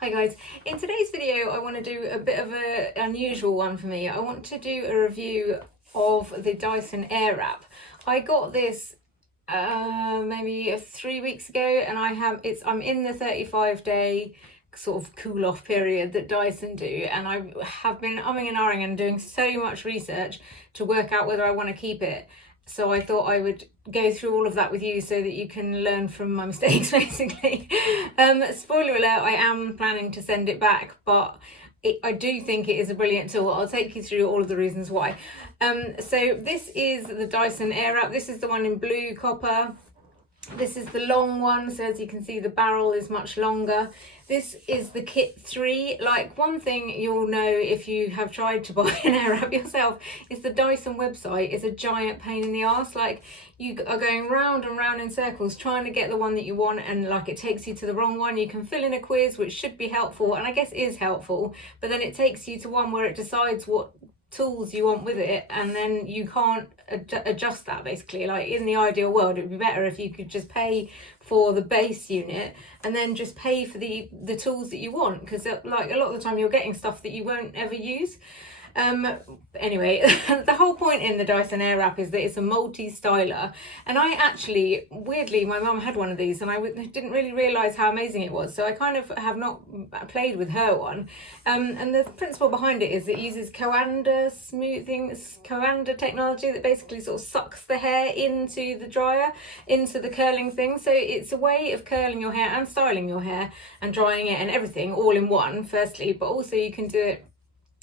Hi guys, in today's video I want to do a bit of an unusual one for me. I want to do a review of the Dyson Airwrap. I got this maybe 3 weeks ago, and I'm in the 35-day sort of cool off period that Dyson do, and I have been umming and ahhing and doing so much research to work out whether I want to keep it. So I thought I would go through all of that with you so that you can learn from my mistakes, basically. Spoiler alert, I am planning to send it back, but I do think it is a brilliant tool. I'll take you through all of the reasons why. So this is the Dyson Airwrap. This is the one in blue copper. This is the long one, so as you can see the barrel is much longer. This is the kit 3. Like, one thing you'll know if you have tried to buy an Airwrap yourself is the Dyson website is a giant pain in the arse. Like, you are going round and round in circles trying to get the one that you want, and like it takes you to the wrong one. You can fill in a quiz which should be helpful, and I guess is helpful, but then it takes you to one where it decides what tools you want with it, and then you can't adjust that. Basically, like, in the ideal world it would be better if you could just pay for the base unit and then just pay for the tools that you want, because like a lot of the time you're getting stuff that you won't ever use. Anyway, the whole point in the Dyson Airwrap is that it's a multi-styler, and I actually, weirdly, my mum had one of these and I didn't really realise how amazing it was, so I kind of have not played with her one. And the principle behind it is it uses coanda technology that basically sort of sucks the hair into the dryer, into the curling thing. So it's a way of curling your hair and styling your hair and drying it and everything all in one, firstly, but also you can do it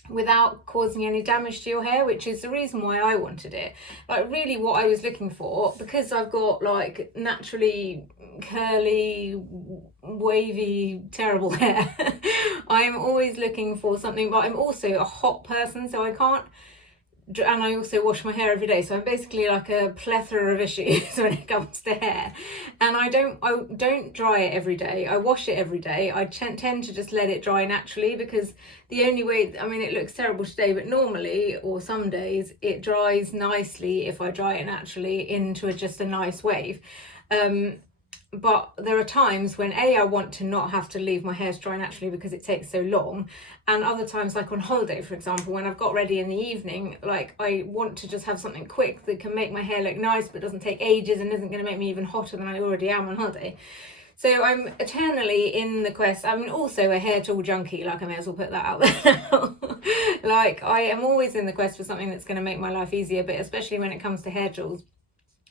without causing any damage to your hair, which is the reason why I wanted it. Like, really what I was looking for, because I've got like naturally curly, wavy, terrible hair, I'm always looking for something, but I'm also a hot person, so I can't, and I also wash my hair every day, so I'm basically like a plethora of issues when it comes to hair. And I don't dry it every day. I wash it every day. I tend to just let it dry naturally, because the only way, I mean, it looks terrible today, but normally, or some days, it dries nicely if I dry it naturally into just a nice wave. But there are times when I want to not have to leave my hair dry naturally because it takes so long, and other times, like on holiday, for example, when I've got ready in the evening, like I want to just have something quick that can make my hair look nice but doesn't take ages and isn't going to make me even hotter than I already am on holiday. So I'm eternally in the quest. I'm also a hair tool junkie, like I may as well put that out there now. Like, I am always in the quest for something that's going to make my life easier, but especially when it comes to hair tools.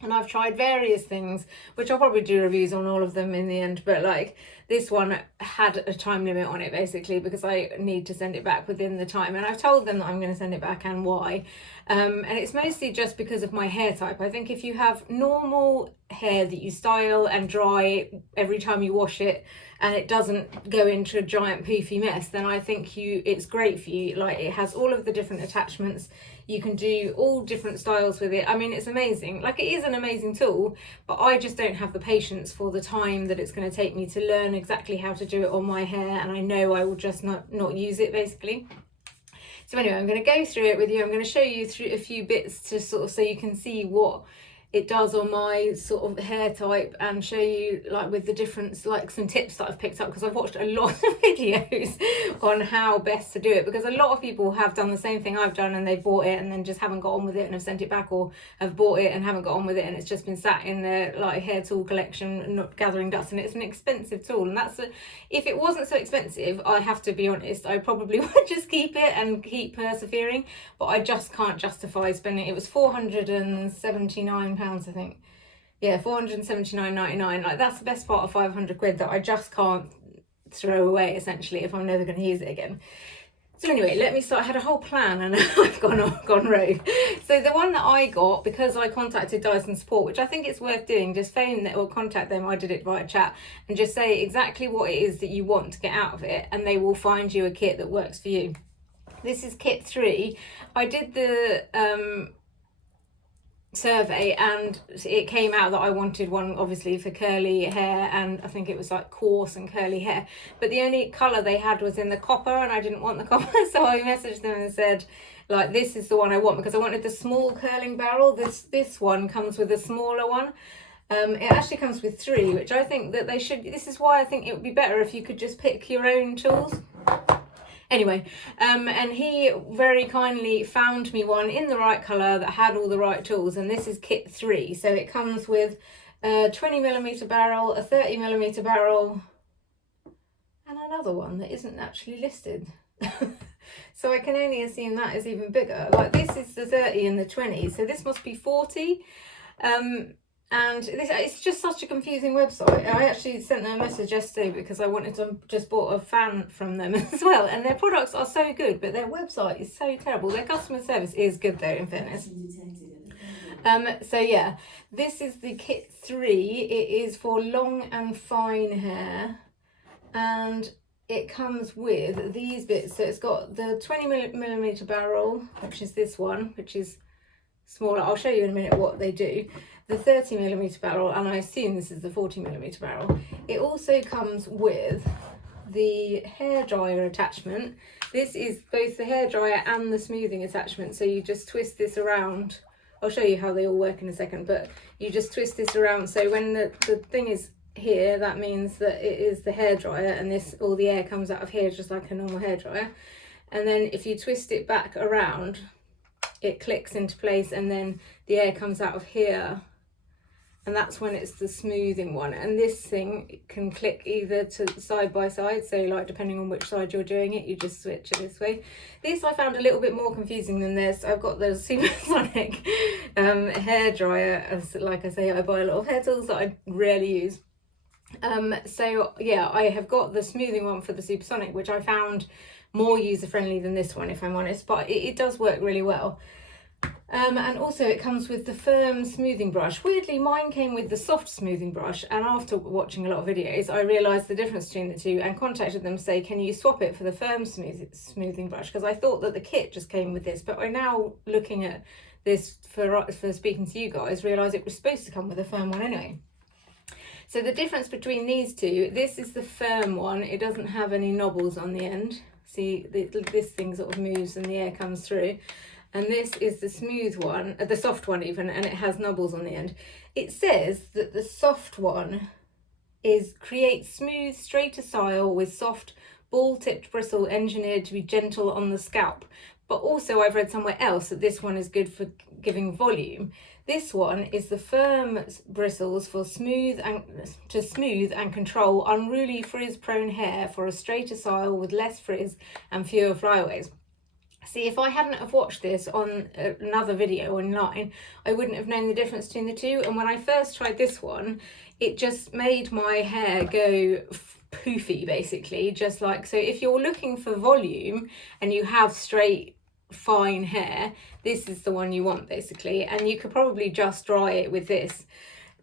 And I've tried various things, which I'll probably do reviews on all of them in the end, but like this one had a time limit on it, basically, because I need to send it back within the time. And I've told them that I'm going to send it back and why. And it's mostly just because of my hair type. I think if you have normal hair that you style and dry every time you wash it, and it doesn't go into a giant poofy mess, then I think it's great for you. Like, it has all of the different attachments. You can do all different styles with it. I mean, it's amazing. Like, it is an amazing tool, but I just don't have the patience for the time that it's going to take me to learn exactly how to do it on my hair, and I know I will just not use it, basically. So anyway, I'm going to go through it with you. I'm going to show you through a few bits to sort of, so you can see what it does on my sort of hair type, and show you like with the difference, like some tips that I've picked up, because I've watched a lot of videos on how best to do it, because a lot of people have done the same thing I've done, and they've bought it and then just haven't got on with it and have sent it back, or have bought it and haven't got on with it and it's just been sat in their like hair tool collection and not gathering dust. And it's an expensive tool, and if it wasn't so expensive, I have to be honest, I probably would just keep it and keep persevering, but I just can't justify spending, it was £479, I think. Yeah, £479.99. Like, that's the best part of 500 quid that I just can't throw away, essentially, if I'm never going to use it again. So anyway, let me start. I had a whole plan and I've gone rogue. So the one that I got, because I contacted Dyson support, which I think it's worth doing, just phone them or contact them, I did it via chat, and just say exactly what it is that you want to get out of it, and they will find you a kit that works for you. This is kit 3. I did the survey, and it came out that I wanted one, obviously, for curly hair, and I think it was like coarse and curly hair, but the only colour they had was in the copper, and I didn't want the copper. So I messaged them and said, like, this is the one I want, because I wanted the small curling barrel. This one comes with a smaller one, It actually comes with 3, which I think that they should, this is why I think it would be better if you could just pick your own tools. Anyway, and he very kindly found me one in the right colour that had all the right tools, and this is kit 3. So it comes with a 20mm barrel, a 30mm barrel, and another one that isn't actually listed. So I can only assume that is even bigger. Like, this is the 30 and the 20, so this must be 40. And this, it's just such a confusing website. I actually sent them a message yesterday because I wanted to just bought a fan from them as well. And their products are so good, but their website is so terrible. Their customer service is good though, in fairness. So yeah, this is the kit 3. It is for long and fine hair, and it comes with these bits. So it's got the 20mm barrel, which is this one, which is smaller. I'll show you in a minute what they do. The 30mm barrel, and I assume this is the 40mm barrel. It also comes with the hairdryer attachment. This is both the hairdryer and the smoothing attachment, so you just twist this around. I'll show you how they all work in a second, but you just twist this around, so when the thing is here, that means that it is the hairdryer, and this, all the air comes out of here just like a normal hairdryer. And then if you twist it back around, it clicks into place, and then the air comes out of here, and that's when it's the smoothing one. And this thing can click either to side by side, so like depending on which side you're doing it, you just switch it this way. This I found a little bit more confusing than this. I've got the Supersonic hairdryer, as like I say, I buy a lot of hair tools that I rarely use. So yeah, I have got the smoothing one for the Supersonic, which I found more user-friendly than this one, if I'm honest, but it does work really well. And also it comes with the firm smoothing brush. Weirdly, mine came with the soft smoothing brush, and after watching a lot of videos I realised the difference between the two and contacted them to say, can you swap it for the firm smoothing brush, because I thought that the kit just came with this, but I now, looking at this for speaking to you guys, realised it was supposed to come with a firm one anyway. So the difference between these two, this is the firm one, it doesn't have any knobbles on the end. See, this thing sort of moves and the air comes through. And this is the smooth one, the soft one even, and it has knobbles on the end. It says that the soft one creates smooth, straighter style with soft, ball-tipped bristle engineered to be gentle on the scalp. But also I've read somewhere else that this one is good for giving volume. This one is the firm bristles for smooth and control unruly frizz-prone hair for a straighter style with less frizz and fewer flyaways. See, if I hadn't have watched this on another video online, I wouldn't have known the difference between the two. And when I first tried this one, it just made my hair go poofy, basically. Just like, so if you're looking for volume and you have straight, fine hair, this is the one you want, basically. And you could probably just dry it with this.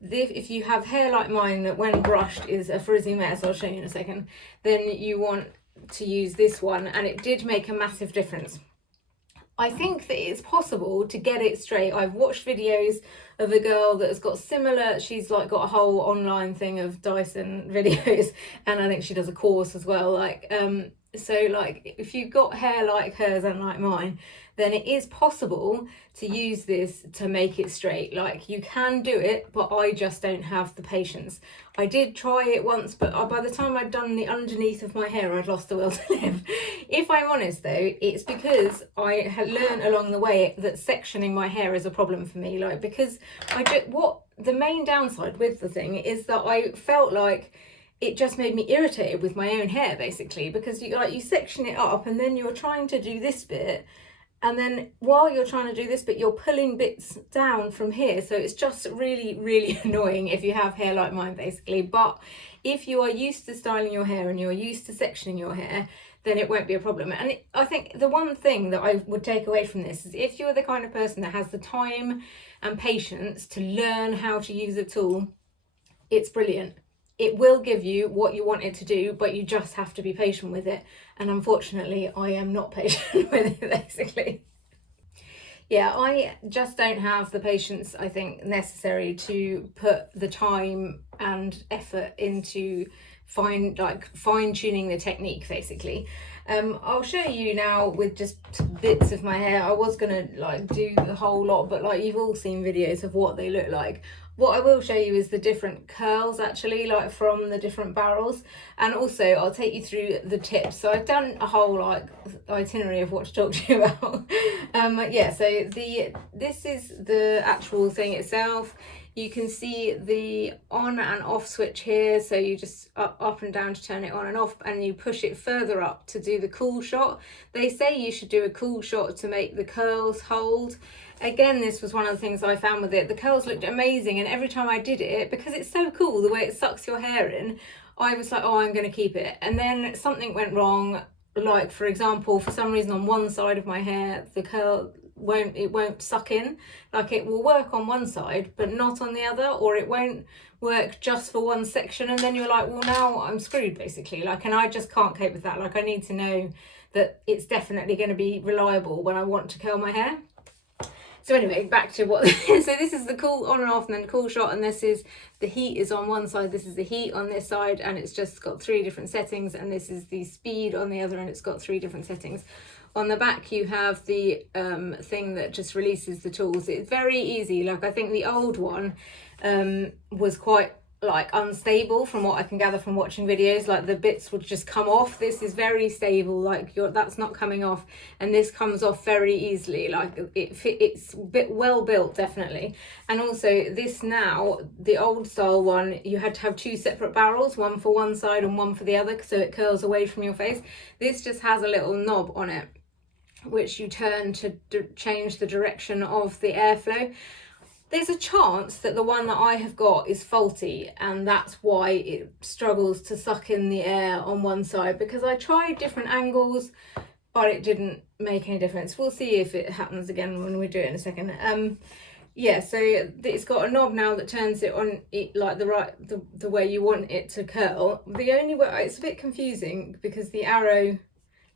If you have hair like mine that when brushed is a frizzy mess, I'll show you in a second, then you want to use this one, and it did make a massive difference. I think that it's possible to get it straight. I've watched videos of a girl that has got similar, she's like got a whole online thing of Dyson videos, and I think she does a course as well. Like, so like if you've got hair like hers and like mine, then it is possible to use this to make it straight. Like, you can do it, but I just don't have the patience. I did try it once, but by the time I'd done the underneath of my hair, I'd lost the will to live. If I'm honest though, it's because I had learned along the way that sectioning my hair is a problem for me. Like, because the main downside with the thing is that I felt like it just made me irritated with my own hair, basically, because you section it up and then you're trying to do this bit, and then while you're trying to do this bit, you're pulling bits down from here. So it's just really, really annoying if you have hair like mine, basically. But if you are used to styling your hair and you're used to sectioning your hair, then it won't be a problem. And I think the one thing that I would take away from this is, if you're the kind of person that has the time and patience to learn how to use a tool, it's brilliant. It will give you what you want it to do, but you just have to be patient with it. And unfortunately, I am not patient with it, basically. Yeah, I just don't have the patience, I think, necessary to put the time and effort into fine-tuning the technique, basically. I'll show you now with just bits of my hair. I was gonna like do the whole lot, but like, you've all seen videos of what they look like. What I will show you is the different curls actually, like from the different barrels, and also I'll take you through the tips. So I've done a whole like itinerary of what to talk to you about. Yeah, so this is the actual thing itself. You can see the on and off switch here, so you just up and down to turn it on and off, and you push it further up to do the cool shot. They say you should do a cool shot to make the curls hold. Again, this was one of the things I found with it. The curls looked amazing, and every time I did it, because it's so cool the way it sucks your hair in, I was like, oh, I'm going to keep it. And then something went wrong, like for example, for some reason on one side of my hair, the curl won't suck in. Like it will work on one side but not on the other, or it won't work just for one section, and then you're like, well, now I'm screwed basically. Like, and I just can't cope with that. Like, I need to know that it's definitely going to be reliable when I want to curl my hair. So anyway, back to what so this is the cool on and off, and then cool shot, and this is the heat is on one side, this is the heat on this side, and it's just got 3 different settings, and this is the speed on the other, and it's got 3 different settings. On the back you have the thing that just releases the tools. It's very easy. Like, I think the old one was quite like unstable from what I can gather from watching videos. Like, the bits would just come off. This is very stable, like that's not coming off, and this comes off very easily. Like, it's well built, definitely. And also this now, the old style one, you had to have 2 separate barrels, one for one side and one for the other, so it curls away from your face. This just has a little knob on it which you turn to change the direction of the airflow. There's a chance that the one that I have got is faulty, and that's why it struggles to suck in the air on one side, because I tried different angles but it didn't make any difference. We'll see if it happens again when we do it in a second. Yeah, so it's got a knob now that turns it on like the way you want it to curl. The only way, it's a bit confusing because the arrow,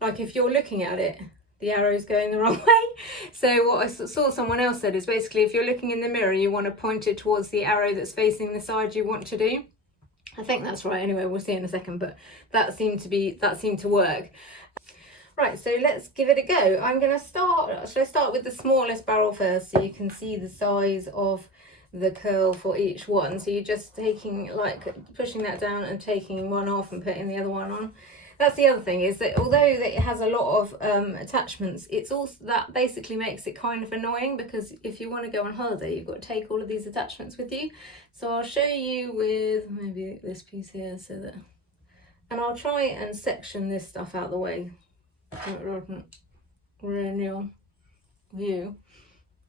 like if you're looking at it, the arrow's going the wrong way. So what I saw someone else said is basically if you're looking in the mirror, you want to point it towards the arrow that's facing the side you want to do. I think that's right. Anyway, we'll see in a second, but that seemed to work. Right, so let's give it a go. I'm going to start, should I start with the smallest barrel first so you can see the size of the curl for each one? So you're just taking, like, pushing that down and taking one off and putting the other one on. That's the other thing, is that although it has a lot of attachments, it's also, that basically makes it kind of annoying, because if you want to go on holiday, you've got to take all of these attachments with you. So I'll show you with maybe this piece here, so that, and I'll try and section this stuff out the way so it doesn't ruin your view.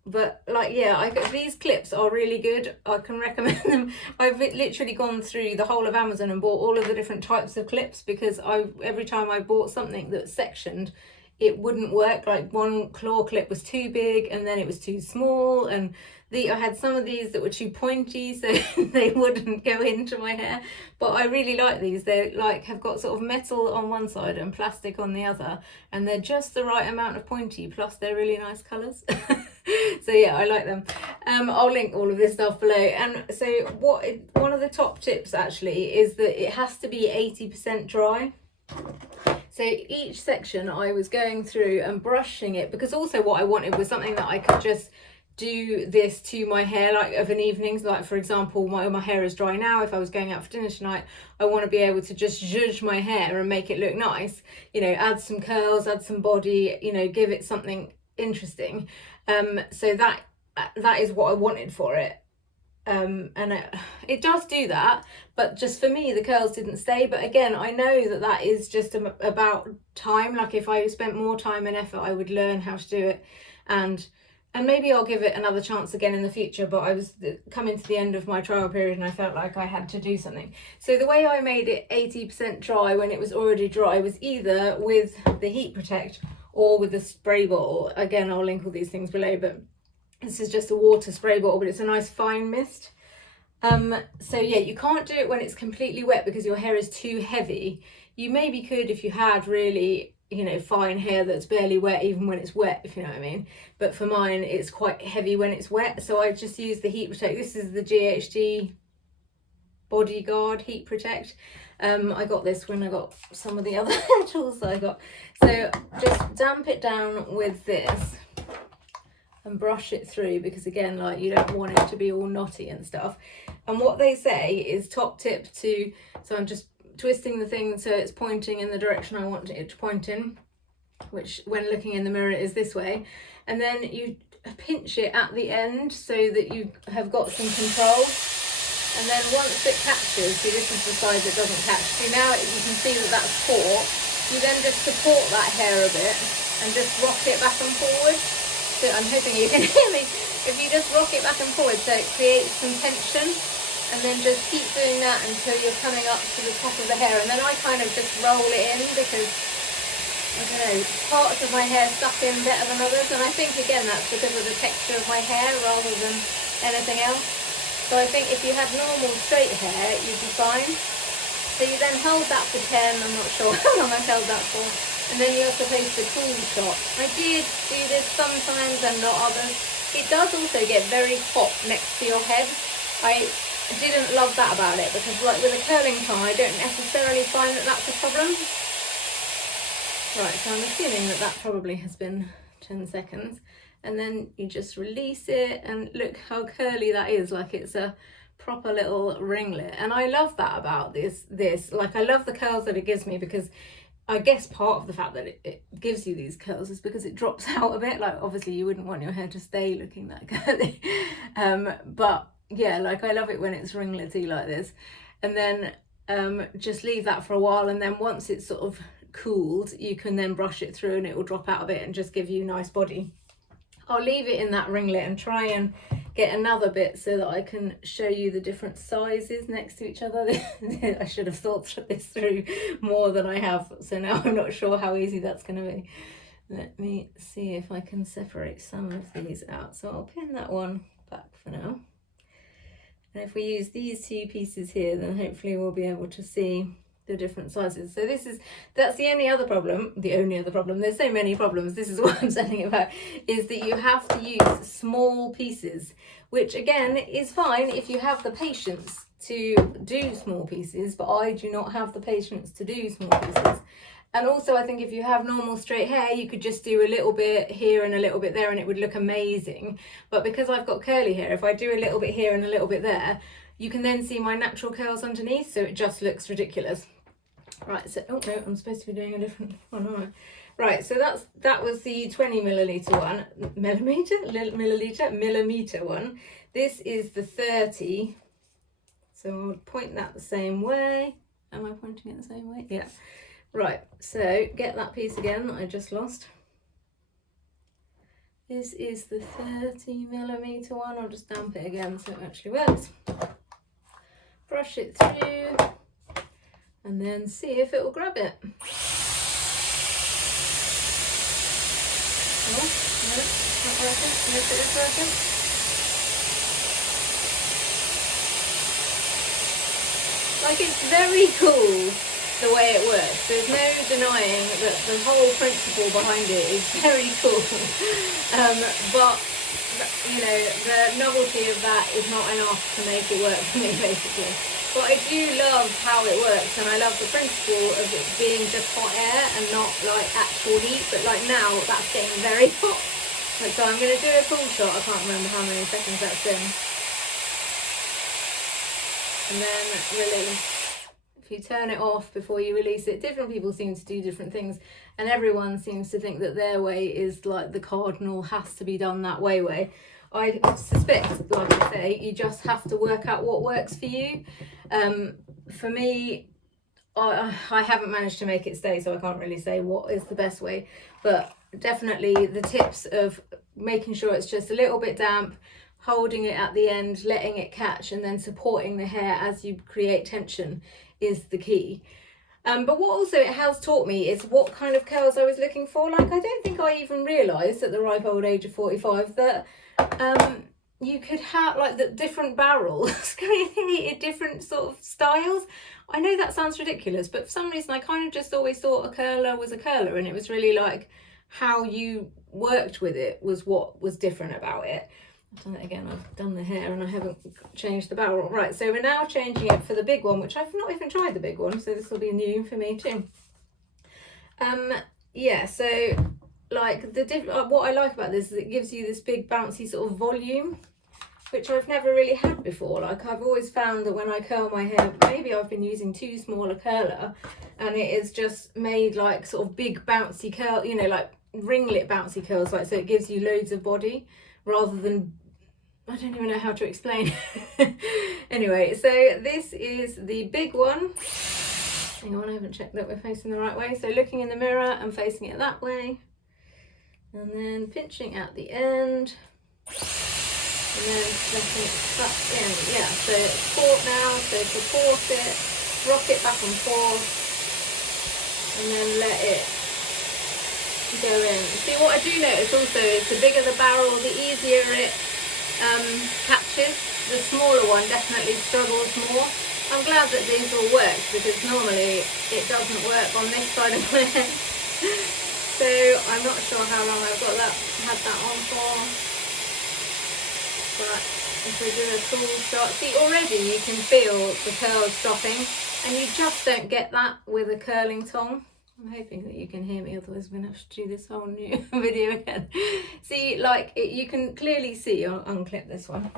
But like, yeah, these clips are really good. I can recommend them. I've literally gone through the whole of Amazon and bought all of the different types of clips, because every time I bought something that's sectioned, it wouldn't work. Like, one claw clip was too big and then it was too small, and I had some of these that were too pointy, so they wouldn't go into my hair. But I really like these. They like have got sort of metal on one side and plastic on the other, and they're just the right amount of pointy, plus they're really nice colours. So yeah, I like them. I'll link all of this stuff below. And so one of the top tips actually is that it has to be 80% dry. So each section I was going through and brushing it, because also what I wanted was something that I could just do this to my hair, like of an evening. Like, for example, my hair is dry now. If I was going out for dinner tonight, I want to be able to just zhuzh my hair and make it look nice, you know, add some curls, add some body, you know, give it something interesting. So that is what I wanted for it. And it does do that, but just for me the curls didn't stay. But again, I know that is just about time. Like, if I spent more time and effort, I would learn how to do it, and maybe I'll give it another chance again in the future. But I was coming to the end of my trial period and I felt like I had to do something. So the way I made it 80% dry when it was already dry was either with the heat protect or with the spray bottle. Again, I'll link all these things below, but this is just a water spray bottle, but it's a nice fine mist. So yeah, you can't do it when it's completely wet because your hair is too heavy. You maybe could if you had really, you know, fine hair that's barely wet even when it's wet, if you know what I mean. But for mine, it's quite heavy when it's wet, so I just use the heat protect. This is the GHD Bodyguard Heat Protect. I got this when I got some of the other tools that I got. So just damp it down with this. and brush it through, because again, like, you don't want it to be all knotty and stuff. And what they say is top tip to, so I'm just twisting the thing so it's pointing in the direction I want it to point in, which when looking in the mirror is this way, and then you pinch it at the end so that you have got some control. And then once it catches, see, this is the side that doesn't catch, see now you can see that that's caught. You then just support that hair a bit and just rock it back and forward. So I'm hoping you can hear me. If you just rock it back and forward so it creates some tension, and then just keep doing that until you're coming up to the top of the hair. And then I kind of just roll it in, because I don't know, parts of my hair suck in better than others, and I think again that's because of the texture of my hair rather than anything else. So I think if you had normal straight hair, you'd be fine. So you then hold that for 10, I'm not sure how long I've held that for, and then you're supposed to cool shot. I did do this sometimes and not others. It does also get very hot next to your head. I didn't love that about it, because like with a curling tong, I don't necessarily find that that's a problem. Right, so I'm assuming that that probably has been 10 seconds. And then you just release it, and look how curly that is, like it's a proper little ringlet. And I love that about this. Like, I love the curls that it gives me, because I guess part of the fact that it gives you these curls is because it drops out a bit. Like, obviously you wouldn't want your hair to stay looking that curly. But yeah, like I love it when it's ringlety like this. And then just leave that for a while, and then once it's sort of cooled, you can then brush it through and it will drop out a bit and just give you nice body. I'll leave it in that ringlet and try and get another bit so that I can show you the different sizes next to each other. I should have thought this through more than I have, so now I'm not sure how easy that's going to be. Let me see if I can separate some of these out. So I'll pin that one back for now. And if we use these two pieces here, then hopefully we'll be able to see the different sizes. So that's the only other problem, there's so many problems, this is what I'm saying about, is that you have to use small pieces, which again is fine if you have the patience to do small pieces, but I do not have the patience to do small pieces. And also I think if you have normal straight hair, you could just do a little bit here and a little bit there and it would look amazing. But because I've got curly hair, if I do a little bit here and a little bit there, you can then see my natural curls underneath, so it just looks ridiculous. Right, so, oh no, I'm supposed to be doing a different one, aren't I? Right, so that was the 20 milliliter one, millimeter one. This is the 30, so I'll point that the same way. Am I pointing it the same way? Yeah. Right, so get that piece again that I just lost. This is the 30 millimeter one. I'll just damp it again so it actually works. Brush it through, and then see if it will grab it. Oh, no, it's not working. Yes, it is working. Like, it's very cool the way it works. There's no denying that the whole principle behind it is very cool. But, you know, the novelty of that is not enough to make it work for me, basically. But I do love how it works, and I love the principle of it being just hot air and not like actual heat, but like now that's getting very hot. Like, so I'm going to do a cool shot. I can't remember how many seconds that's been. And then release. If you turn it off before you release it, different people seem to do different things, and everyone seems to think that their way is like the cardinal, has to be done that way. I suspect, like I say, you just have to work out what works for you. For me, I haven't managed to make it stay, so I can't really say what is the best way, but definitely the tips of making sure it's just a little bit damp, holding it at the end, letting it catch, and then supporting the hair as you create tension is the key. But what also it has taught me is what kind of curls I was looking for. Like, I don't think I even realised at the ripe old age of 45 that you could have like the different barrels created different sort of styles. I know that sounds ridiculous, but for some reason I kind of just always thought a curler was a curler, and it was really like how you worked with it was what was different about it. I've done it again, I've done the hair and I haven't changed the barrel. Right, so we're now changing it for the big one, which I've not even tried the big one, so this will be new for me too. Yeah, so like what I like about this is it gives you this big bouncy sort of volume, which I've never really had before. Like I've always found that when I curl my hair, maybe I've been using too small a curler, and it is just made like sort of big bouncy curl, you know, like ringlet bouncy curls, like, so it gives you loads of body rather than, I don't even know how to explain. Anyway, so this is the big one. Hang on, I haven't checked that we're facing the right way. So looking in the mirror and facing it that way, and then pinching at the end, and then letting it suck in. Yeah, so support now, so support it, rock it back and forth, and then let it go in. See, what I do notice also is the bigger the barrel, the easier it catches. The smaller one definitely struggles more. I'm glad that these all work, because normally it doesn't work on this side of my head. So I'm not sure how long I've had that on for. But if we do a full shot, see, already you can feel the curls stopping, and you just don't get that with a curling tong. I'm hoping that you can hear me, otherwise we're going to have to do this whole new video again. See, like, you can clearly see, I'll unclip this one,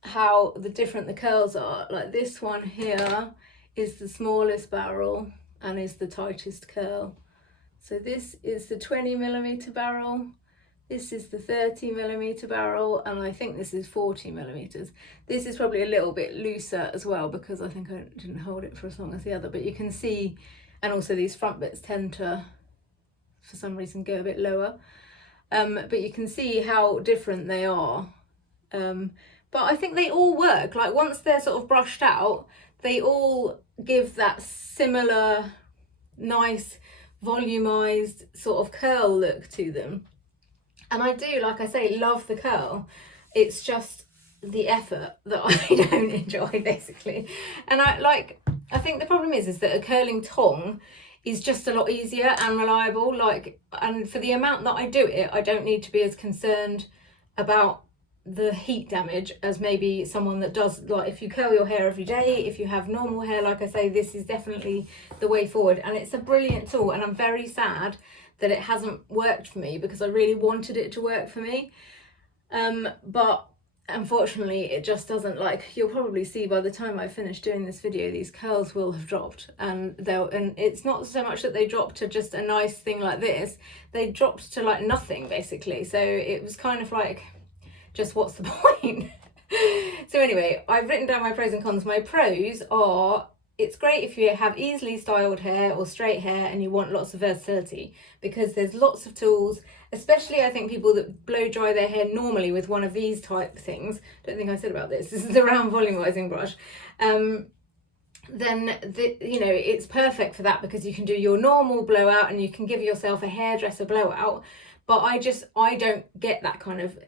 how different the curls are. Like this one here is the smallest barrel and is the tightest curl. So this is the 20mm barrel. This is the 30mm barrel, and I think this is 40mm. This is probably a little bit looser as well, because I think I didn't hold it for as long as the other, but you can see, and also these front bits tend to, for some reason, go a bit lower. But you can see how different they are. But I think they all work. Like once they're sort of brushed out, they all give that similar, nice, volumized sort of curl look to them. And I do, like I say, love the curl. It's just the effort that I don't enjoy, basically. And I think the problem is that a curling tong is just a lot easier and reliable. Like, and for the amount that I do it, I don't need to be as concerned about the heat damage as maybe someone that does, like, if you curl your hair every day, if you have normal hair, like I say, this is definitely the way forward. And it's a brilliant tool, and I'm very sad that it hasn't worked for me, because I really wanted it to work for me. But unfortunately it just doesn't. Like, you'll probably see by the time I finish doing this video, these curls will have dropped, and it's not so much that they dropped to just a nice thing like this, they dropped to like nothing, basically. So it was kind of like, just what's the point? So anyway, I've written down my pros and cons. My pros are, it's great if you have easily styled hair or straight hair and you want lots of versatility, because there's lots of tools, especially I think people that blow dry their hair normally with one of these type things. Don't think I said about this. This is the round volumizing brush. Then you know, it's perfect for that, because you can do your normal blowout and you can give yourself a hairdresser blowout. But I don't get that kind of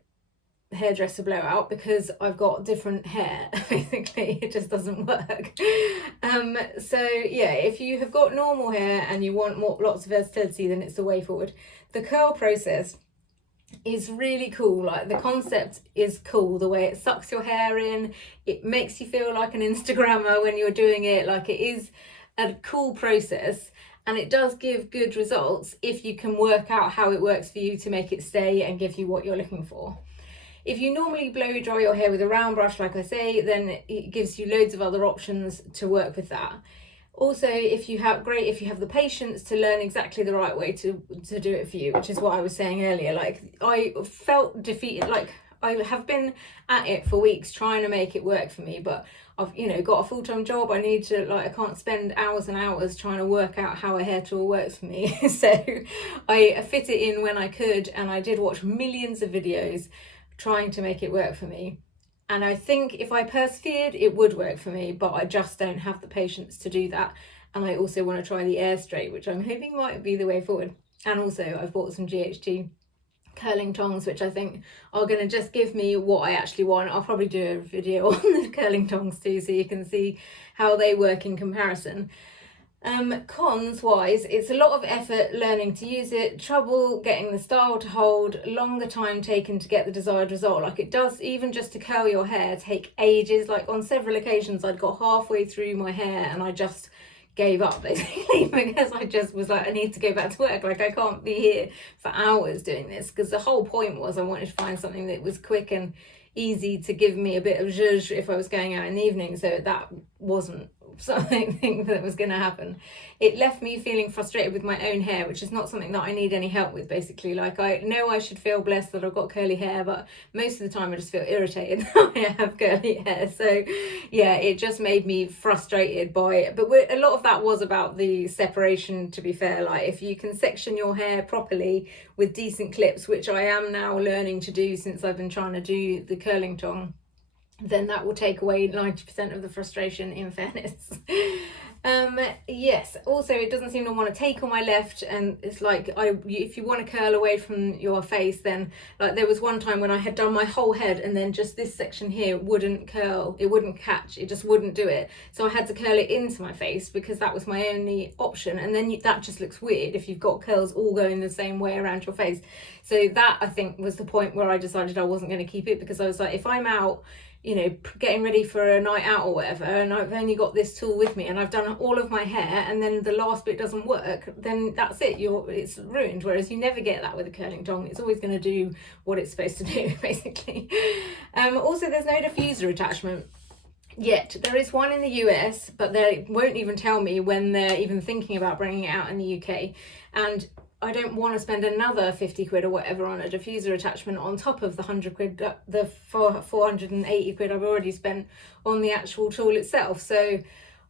hairdresser blowout, because I've got different hair. Basically, it just doesn't work. So yeah, if you have got normal hair and you want lots of versatility, then it's the way forward. The curl process is really cool. Like, the concept is cool, the way it sucks your hair in, it makes you feel like an Instagrammer when you're doing it. Like, it is a cool process, and it does give good results if you can work out how it works for you to make it stay and give you what you're looking for. If you normally blow dry your hair with a round brush, like I say, then it gives you loads of other options to work with that. Also, if you have the patience to learn exactly the right way to do it for you, which is what I was saying earlier. Like, I felt defeated. Like, I have been at it for weeks trying to make it work for me, but I've, you know, got a full-time job. I need to, like, I can't spend hours and hours trying to work out how a hair tool works for me. So I fit it in when I could, and I did watch millions of videos trying to make it work for me. And I think if I persevered, it would work for me, but I just don't have the patience to do that. And I also want to try the air straight, which I'm hoping might be the way forward. And also I've bought some GHD curling tongs, which I think are going to just give me what I actually want. I'll probably do a video on the curling tongs too, so you can see how they work in comparison. Cons wise, it's a lot of effort learning to use it, trouble getting the style to hold, longer time taken to get the desired result. Like, it does, even just to curl your hair, take ages. Like, on several occasions I'd got halfway through my hair and I just gave up basically because I just was like, I need to go back to work. Like, I can't be here for hours doing this, because the whole point was I wanted to find something that was quick and easy to give me a bit of zhuzh if I was going out in the evening. So that wasn't something that was going to happen. It left me feeling frustrated with my own hair, which is not something that I need any help with basically. Like, I know I should feel blessed that I've got curly hair, but most of the time I just feel irritated that I have curly hair. So yeah, it just made me frustrated by it. But a lot of that was about the separation, to be fair. Like, if you can section your hair properly with decent clips, which I am now learning to do since I've been trying to do the curling tong, then that will take away 90% of the frustration, in fairness. Yes, also it doesn't seem to want to take on my left, and it's like, if you want to curl away from your face, then like there was one time when I had done my whole head and then just this section here wouldn't curl, it wouldn't catch, it just wouldn't do it, so I had to curl it into my face because that was my only option. And then that just looks weird if you've got curls all going the same way around your face. So that, I think, was the point where I decided I wasn't going to keep it, because I was like, if I'm out, you know, getting ready for a night out or whatever, and I've only got this tool with me and I've done all of my hair, and then the last bit doesn't work, then that's it, it's ruined. Whereas you never get that with a curling tong. It's always going to do what it's supposed to do, basically. Also, there's no diffuser attachment yet. There is one in the US, but they won't even tell me when they're even thinking about bringing it out in the UK. And I don't want to spend another 50 quid or whatever on a diffuser attachment on top of the 100 quid, the 480 quid I've already spent on the actual tool itself. So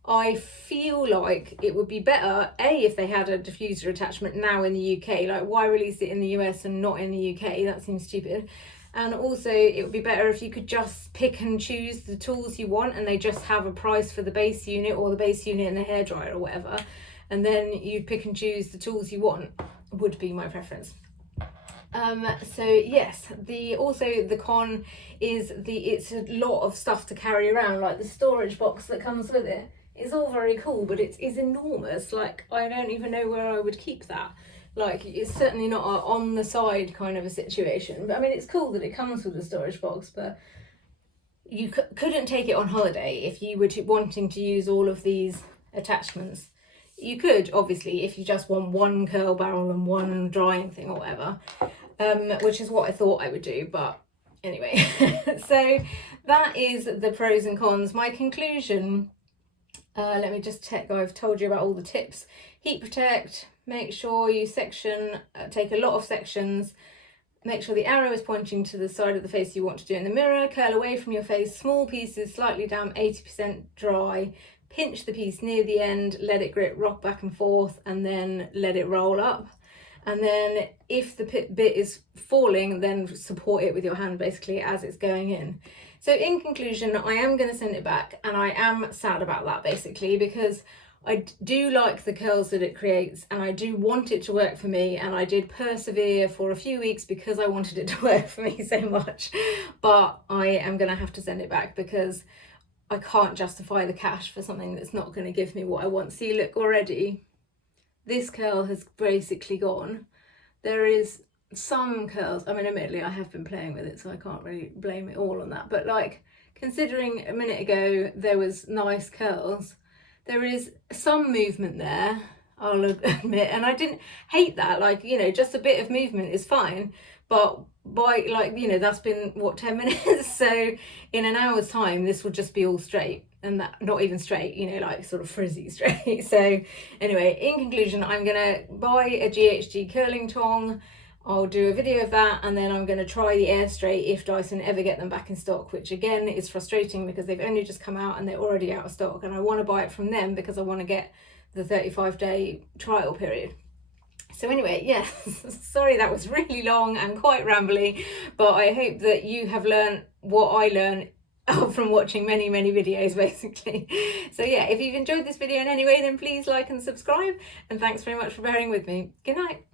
I feel like it would be better, if they had a diffuser attachment now in the UK. Like, why release it in the US and not in the UK? That seems stupid. And also, it would be better if you could just pick and choose the tools you want, and they just have a price for the base unit, or the base unit and the hairdryer or whatever, and then you pick and choose the tools you want, would be my preference. So yes, the con is it's a lot of stuff to carry around. Like, the storage box that comes with it is all very cool, but it is enormous. Like, I don't even know where I would keep that. Like, it's certainly not a on the side kind of a situation. But I mean, it's cool that it comes with a storage box, but you couldn't take it on holiday if you were wanting to use all of these attachments. You could, obviously, if you just want one curl barrel and one drying thing or whatever, which is what I thought I would do, but anyway. So that is the pros and cons. My conclusion, let me just check, I've told you about all the tips. Heat protect, make sure you section, take a lot of sections, make sure the arrow is pointing to the side of the face you want to do in the mirror, curl away from your face, small pieces, slightly damp, 80% dry, pinch the piece near the end, let it grip, rock back and forth, and then let it roll up. And then if the bit is falling, then support it with your hand basically as it's going in. So in conclusion, I am going to send it back, and I am sad about that basically, because I do like the curls that it creates, and I do want it to work for me, and I did persevere for a few weeks because I wanted it to work for me so much. But I am going to have to send it back because I can't justify the cash for something that's not going to give me what I want. See, look, already this curl has basically gone. There is some curls, I mean, admittedly I have been playing with it, so I can't really blame it all on that, but like, considering a minute ago there was nice curls, there is some movement there, I'll admit, and I didn't hate that. Like, you know, just a bit of movement is fine, but by, like, you know, that's been what, 10 minutes, so in an hour's time this will just be all straight, and that, not even straight, you know, like sort of frizzy straight. So anyway, in conclusion, I'm gonna buy a GHD curling tong. I'll do a video of that, and then I'm going to try the Air Straight if Dyson ever get them back in stock, which again is frustrating because they've only just come out and they're already out of stock, and I want to buy it from them because I want to get the 35-day trial period. So anyway, yes, sorry that was really long and quite rambly, but I hope that you have learned what I learned from watching many videos basically. So yeah, if you've enjoyed this video in any way, then please like and subscribe, and thanks very much for bearing with me. Good night.